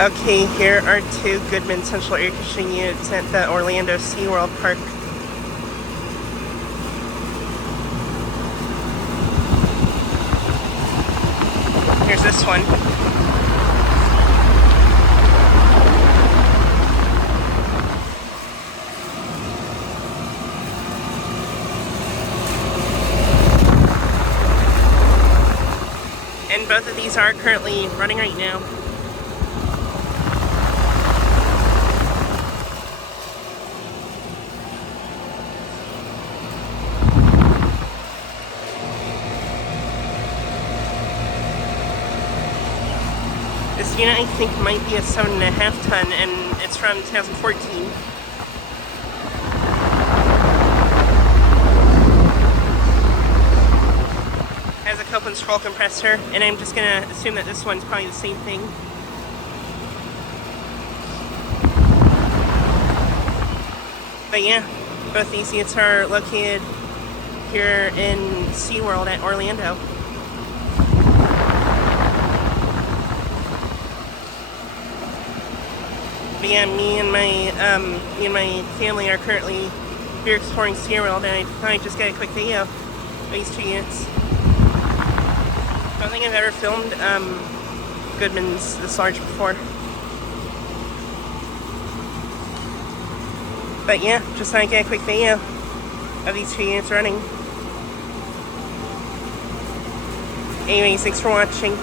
Okay, here are two Goodman central air conditioning units at the Orlando SeaWorld Park. Here's this one. And both of these are currently running right now. This unit, I think, might be a 7.5 ton, and it's from 2014. Has a Copeland scroll compressor, and I'm just gonna assume that this one's probably the same thing. But yeah, both these units are located here in SeaWorld at Orlando. But yeah, me and my family are currently here exploring SeaWorld, and I thought I'd just get a quick video of these two units. I don't think I've ever filmed Goodman's this large before. But yeah, just thought I'd get a quick video of these two units running. Anyways, thanks for watching.